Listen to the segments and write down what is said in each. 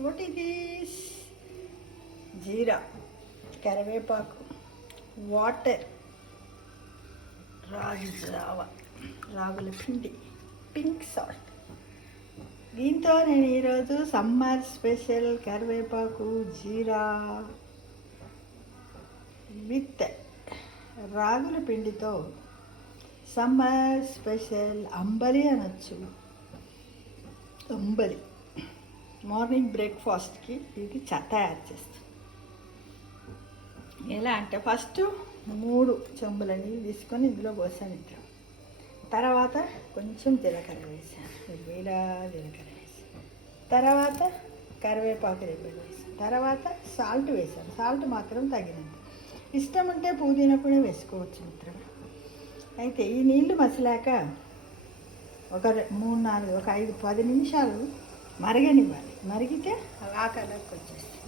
What is this? జీరా, కరివేపాకు, water, రాగి జావ, రాగుల పిండి, పింక్ సాల్ట్. దీంతో నేను ఈరోజు సమ్మర్ స్పెషల్ కరివేపాకు జీరా విత్ రాగుల పిండితో సమ్మర్ స్పెషల్ అంబలి అనొచ్చు. అంబలి మార్నింగ్ బ్రేక్ఫాస్ట్కి ఇది తయారు చేస్తాం. ఎలా అంటే ఫస్ట్ 3 చెంబుల నీళ్ళు తీసుకొని ఇందులో పోసాను. ఇద్దరు తర్వాత కొంచెం జీలకర్ర వేసాను, జీలకర్ర వేసాను. తర్వాత కరివేపాకు రెబ్బలు వేసాను. తర్వాత సాల్ట్ వేసాను. సాల్ట్ మాత్రం తగినంత. ఇష్టం ఉంటే పుదీనా కూడా వేసుకోవచ్చు మిత్రమా. అయితే ఈ నీళ్లు మసిలాక ఒక 3-4 ఒక 5-10 నిమిషాలు మరగనివ్వాలి. మరిగితే ఆ కలర్కి వచ్చేస్తుంది.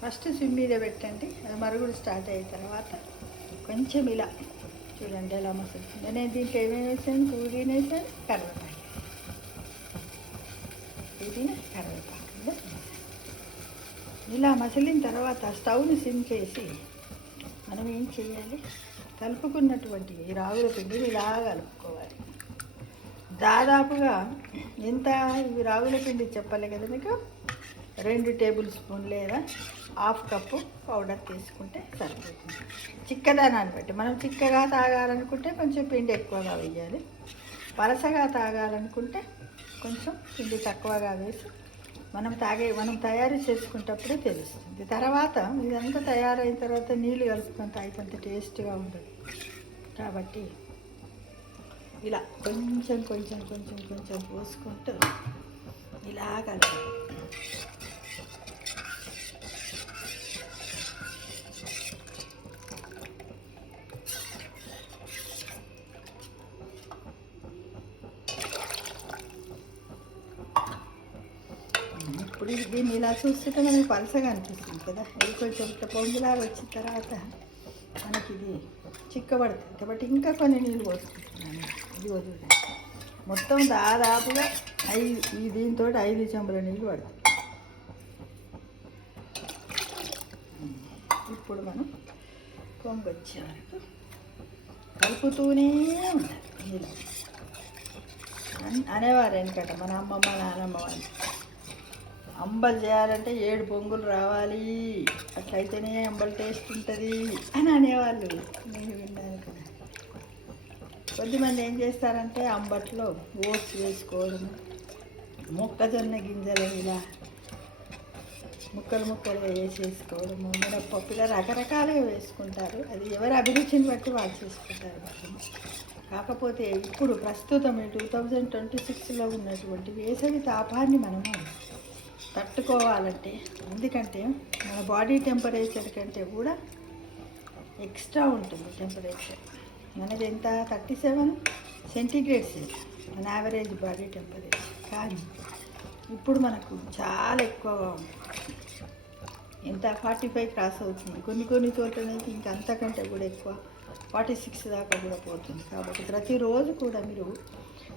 ఫస్ట్ సిమ్ మీద పెట్టండి. అది మరుగుడు స్టార్ట్ అయిన తర్వాత కొంచెం ఇలా చూడండి ఎలా మసులుతుంది. నేను దీంట్లో ఏమేమి వేసాను? పుదీనా వేసాను, కరివేపాకు ఇలా మసిలిన తర్వాత స్టవ్ని సిమ్ చేసి మనం ఏం చేయాలి? కలుపుకున్నటువంటి ఈ రాగుల పిండిని ఇలా కలుపుకోవాలి. దాదాపుగా ఎంత ఇవి రాగుల పిండి చెప్పాలి కదా మీకు, 2 టేబుల్ స్పూన్ లేదా 1/2 కప్పు పౌడర్ తీసుకుంటే సరిపోతుంది. చిక్కదనాన్ని బట్టి మనం చిక్కగా తాగాలనుకుంటే కొంచెం పిండి ఎక్కువగా వేయాలి. పలసగా తాగాలనుకుంటే కొంచెం పిండి తక్కువగా వేసి మనం తయారు చేసుకునేటప్పుడే తెలుస్తుంది. తర్వాత ఇదంతా తయారైన తర్వాత నీళ్ళు కలుపుకొని తాగితే టేస్ట్గా ఉండదు. కాబట్టి ఇలా కొంచెం పోసుకుంటూ ఇలా కలపాలి. ఇప్పుడు దీన్ని ఇలా చూస్తుంటే మనకి పలసగా అనిపిస్తుంది కదా. ఇది కొంచెం ఇట్లా పొంగులాగా వచ్చిన తర్వాత మనకి ఇది చిక్కబడుతుంది. కాబట్టి ఇంకా కొన్ని నీళ్ళు పోసుకుంటున్నాను. ఇది వదిలి మొత్తం దాదాపుగా దీంతో 5 చెంబుల నీళ్ళు పడుతుంది. ఇప్పుడు మనం పొంగొచ్చే వరకు కలుపుతూనే ఉండాలి. నీళ్ళు అనేవారు ఎందుకంటే మన అమ్మమ్మ నాన్నమ్మ వాళ్ళు, అంబలు చేయాలంటే 7 పొంగులు రావాలి, అట్లయితేనే అంబలి టేస్ట్ ఉంటుంది అని అనేవాళ్ళు. నేను విన్నాను కదా. కొద్దిమంది ఏం చేస్తారంటే అంబట్లో ఓట్స్ వేసుకోవడము, మొక్కజొన్న గింజలు ఇలా ముక్కలు వేసేసుకోవడము, మినప్పప్పు ఇలా రకరకాలుగా వేసుకుంటారు. అది ఎవరి అభిరుచిని బట్టి వాళ్ళు చేసుకుంటారు. కాకపోతే ఇప్పుడు ప్రస్తుతం 2026లో ఉన్నటువంటి వేసవి తాపాన్ని మనము తట్టుకోవాలంటే, ఎందుకంటే మన బాడీ టెంపరేచర్ కంటే కూడా ఎక్స్ట్రా ఉంటుంది టెంపరేచర్. మనది ఎంత 37 సెంటీగ్రేడ్స్ మన యావరేజ్ బాడీ టెంపరేచర్. కానీ ఇప్పుడు మనకు చాలా ఎక్కువగా ఉంటుంది. ఎంత 45 క్రాస్ అవుతుంది. కొన్ని చోట్లనైతే ఇంకా అంతకంటే కూడా ఎక్కువ 46 దాకా కూడా పోతుంది. కాబట్టి ప్రతిరోజు కూడా మీరు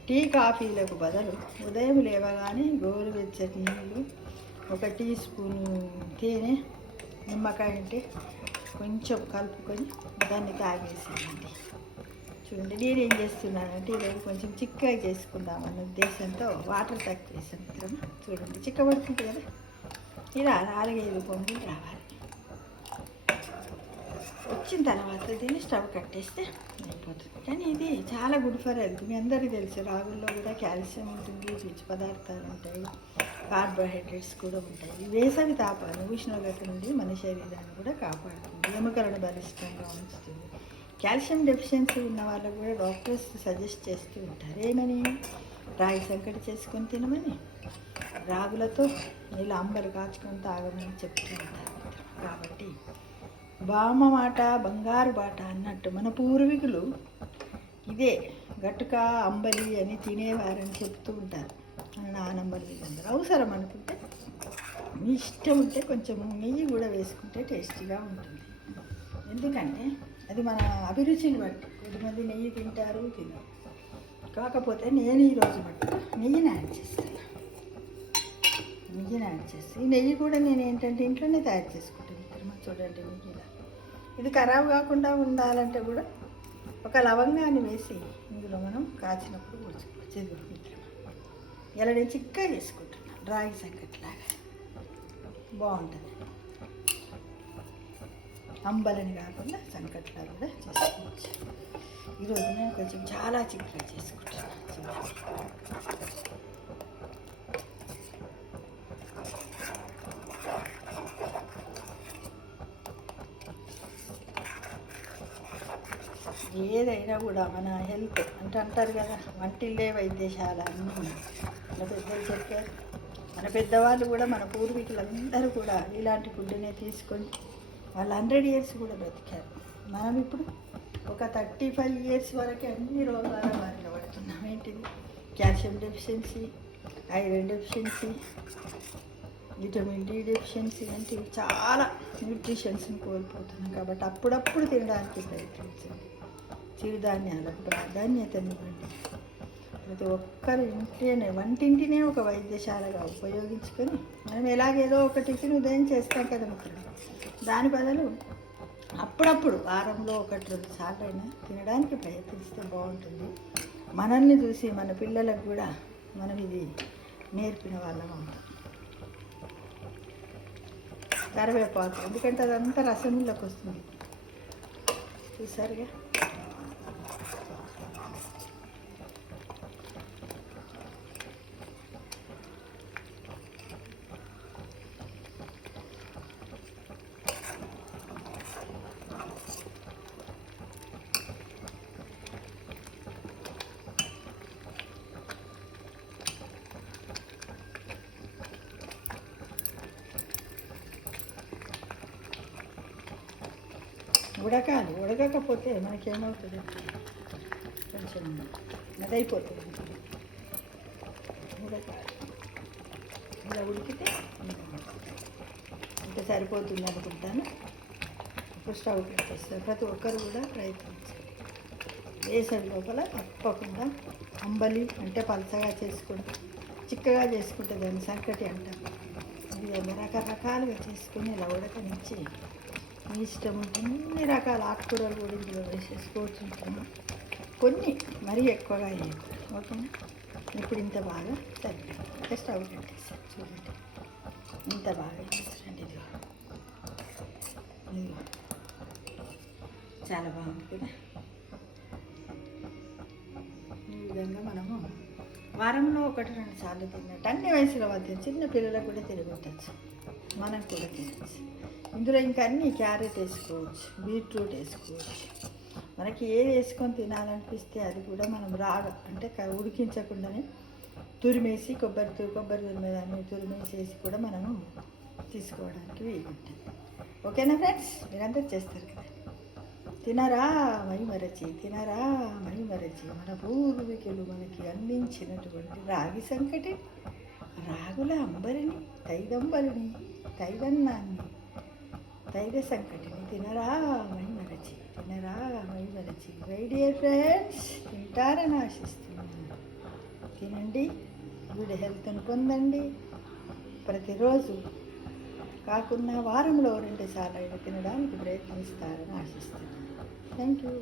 టీ కాఫీలకు బదులు ఉదయం లేవగానే గోరువెచ్చటి నీళ్ళు, 1 టీ స్పూను తేనె, నిమ్మకాయ ఉంటే కొంచెం కలుపుకొని దాన్ని తాగేసేయండి. చూడండి నేను ఏం చేస్తున్నానంటే ఈరోజు కొంచెం చిక్కగా చేసుకుందామన్న ఉద్దేశంతో వాటర్ తక్కువ వేసాను. చూడండి చిక్కబడుతుంది కదా. ఇలా 4-5 పొంగులు రావాలి. వచ్చిన తర్వాత దీన్ని స్టవ్ కట్టేస్తే అయిపోతుంది. కానీ ఇది చాలా గుడ్ ఫర్ హెల్త్. మీ అందరికీ తెలుసు రాగుల్లో కూడా కాల్షియం ఉంటుంది, పీచు పదార్థాలు ఉంటాయి, కార్బోహైడ్రేట్స్ కూడా ఉంటాయి. వేసవి తాపాలు ఉష్ణోగ్రత నుండి మన శరీరాన్ని కూడా కాపాడుతుంది, ఎముకలను బలిష్టంగా ఉంచుతుంది. కాల్షియం డెఫిషియన్సీ ఉన్న వాళ్ళకు కూడా డాక్టర్స్ సజెస్ట్ చేస్తూ ఉంటారు. ఏమని? రాగి సంకటి చేసుకొని తినమని, రాగులతో ఇలా అంబలు కాచుకొని తాగమని చెప్తూ ఉంటారు. కాబట్టి బామ్మ మాట బంగారు బాట అన్నట్టు మన పూర్వీకులు ఇదే గట్టుక అంబలి అని తినేవారని చెప్తూ ఉంటారు. మన నానమ్మలు వీళ్ళందరూ. అవసరం అనుకుంటే మీ ఇష్టం ఉంటే కొంచెం నెయ్యి కూడా వేసుకుంటే టేస్టీగా ఉంటుంది. ఎందుకంటే అది మన అభిరుచిని బట్టి. కొంతమంది నెయ్యి తింటారు, తినరు. కాకపోతే నేను ఈరోజు బట్టి నెయ్యిని యాడ్ చేస్తాను. నెయ్యిని యాడ్ చేసి ఈ నెయ్యి కూడా నేను ఏంటంటే ఇంట్లోనే తయారు చేసుకుంటాను. ఇక్కడ చూడండి నెయ్యి ఇలా. ఇది ఖరాబ్ కాకుండా ఉండాలంటే కూడా ఒక లవంగాన్ని వేసి ఇందులో మనం కాచినప్పుడు కూర్చోవచ్చు. ఇలా నేను చిక్కగా చేసుకుంటున్నాను, రాగి సంకట్లాగా బాగుంటుంది. అంబలని కాకుండా సంకట్లా కూడా చేసుకోవచ్చు. ఈరోజు నేను కొంచెం చాలా చిక్కగా చేసుకుంటున్నాను. ఏదైనా కూడా మన హెల్త్ అంటే అంటారు కదా, వంటిల్లే వైద్యశాల అని మన పెద్దలు చెప్పారు. మన పెద్దవాళ్ళు కూడా, మన పూర్వీకులందరూ కూడా ఇలాంటి ఫుడ్నే తీసుకొని వాళ్ళు 100 years కూడా బ్రతికారు. మనం ఇప్పుడు ఒక 35 years వరకు అన్ని రోగాల బారిన పడుతున్నాం. ఏంటిది? Calcium deficiency, iron deficiency, vitamin D deficiency వంటివి చాలా న్యూట్రిషన్స్ని కోల్పోతున్నాం. కాబట్టి అప్పుడప్పుడు తినడానికి ప్రయత్నించండి. చిరుధాన్యాలకు ప్రాధాన్యతనివ్వండి. ప్రతి ఒక్కరి ఇంటినే, వంటింటినే ఒక వైద్యశాలగా ఉపయోగించుకొని మనం ఎలాగేదో ఒక టిఫిన్ ఉదయం చేస్తాం కదా మిత్రులు, దాని బదులు అప్పుడప్పుడు వారంలో 1-2 సార్లైనా తినడానికి ప్రయత్నిస్తే బాగుంటుంది. మనల్ని చూసి మన పిల్లలకు కూడా మనం ఇది నేర్పిన వాళ్ళం ఉంటాం. కరివేపాకు, ఎందుకంటే అదంతా రసంలోకి వస్తుంది. చూసారుగా. ఉడకాలి, ఉడకకపోతే మనకేమవుతుంది, కొంచెం అదైపోతుంది. ఉడకాలి, ఇలా ఉడికితే ఇంకా సరిపోతుంది అనుకుంటాను. ఇప్పుడు స్టవ్ పెట్టేస్తారు. ప్రతి ఒక్కరు కూడా ప్రయత్నించాలి. వేసవి లోపల తప్పకుండా అంబలి అంటే పలసగా చేసుకుంటే, చిక్కగా చేసుకుంటే దాన్ని సంకటి అంటారు. ఇది రకరకాలుగా చేసుకుని ఇలా ఉడకనిచ్చి మీ ఇష్టం అన్ని రకాల ఆకుకూరలు కూడా ఇందులో వేసేసుకోవచ్చు. కొన్ని మరీ ఎక్కువగా వేయదు. ఓకేనా? ఇప్పుడు ఇంత బాగా సరిపోయింది. స్టవ్ పెట్టేసాను. చూడండి ఇంత బాగా వేసేసండి. ఇది చాలా బాగుంది కదా. ఈ విధంగా మనము వారంలో 1-2 సార్లు తిన్నట్టు అన్ని వయసుల మధ్య చిన్న పిల్లలకు కూడా తినబెట్టచ్చు, మనం కూడా తినచ్చు. ఇందులో ఇంకా అన్నీ క్యారెట్ వేసుకోవచ్చు, బీట్రూట్ వేసుకోవచ్చు. మనకి ఏది వేసుకొని తినాలనిపిస్తే అది కూడా మనం అంటే ఉడికించకుండానే తురిమేసి కొబ్బరి తురిమేదాన్ని తురిమేసేసి కూడా మనము తీసుకోవడానికి వీలుంటుంది. ఓకేనా ఫ్రెండ్స్? మీరందరూ చేస్తారు కదా. తినరా మైమరచి, తినరా మైమరచి, మన పూర్వీకులు మనకి అందించినటువంటి రాగి సంకటి, రాగుల అంబలిని, తైదంబలిని, తైదన్నాన్ని, తైద సంకటిని తినరా మైమరచి, తినరా మైమరచి. మై డియర్ ఫ్రెండ్స్, తింటారని ఆశిస్తున్నాను. తినండి, గుడ్ హెల్త్ని పొందండి. ప్రతిరోజు కాకుండా వారంలో 2 సార్లు అయినా తినడానికి ప్రయత్నిస్తారని ఆశిస్తున్నాను. Thank you.